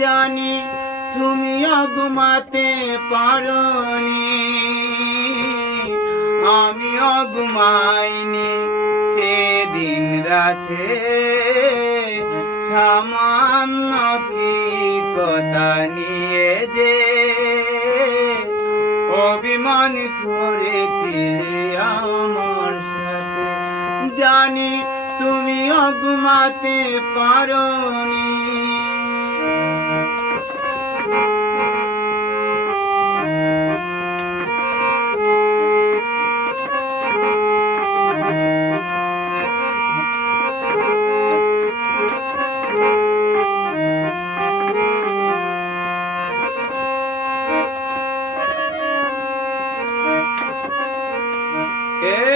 জানি তুমিও ঘুমাতে পারোনি, আমিও ঘুমাইনি সেদিন রাতে। সামান্য কি কথা নিয়ে যে অভিমান করেছিলে আমার সাথে, জানি তুমিও ঘুমাতে পারোনি।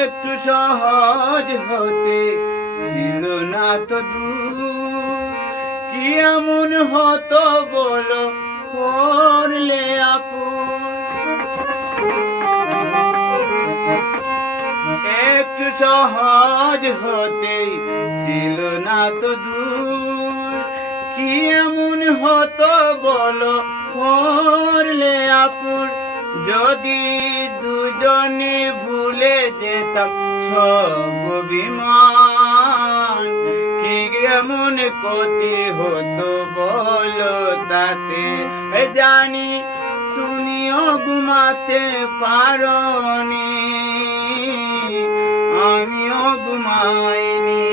একটু সহজ হতে ছিল না তো দূর, কি এমন হতো বলো করলে আপন। একটু সহজ হতে ছিল না তো দূর, কি এমন হতো বলো করলে আপন। যদি দুজনে ভুলে যেতাম সব অভিমান, কি এমন ক্ষতি হতো বলো তাতে। জানি তুমিও ঘুমাতে পারোনি, আমিও ঘুমাইনি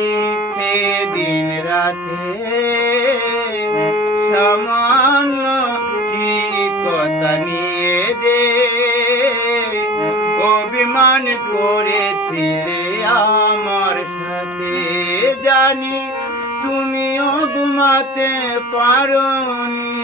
সেদিন রাতে। সামান্য কি কথা নিয়ে যে অভিমান করেছিলে আমার সাথে, জানি তুমিও ঘুমাতে পারোনি।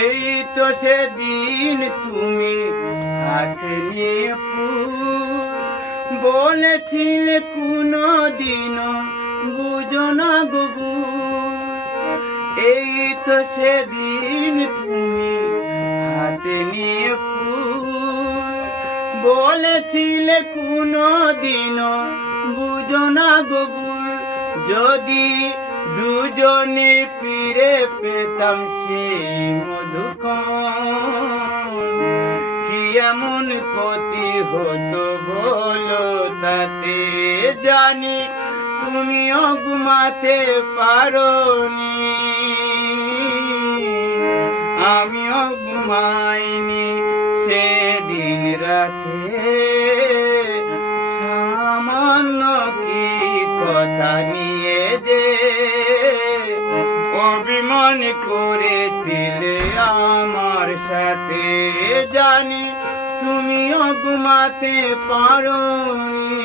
এই তো সেদিন তুমি হাতে নিয়ে ফুল, বলেছিলে কোনো দিনও বুঝো না গবু। এই তো সেদিন তুমি হাতে নিয়ে ফুল, বলেছিলে কোনো দিনও বুঝো না গবুল। যদি দুজনে ফিরে পেতাম সেই মধুক্ষণ, কি এমন ক্ষতি হতো বলো তাতে। জানি তুমিও ঘুমাতে পারোনি, আমিও ঘুমাইনি সেদিন রাতে। সামান্য কি কথা নিয়ে যে অভিমান করেছিলে আমার সাথে, জানি তুমিও ঘুমাতে পারোনি।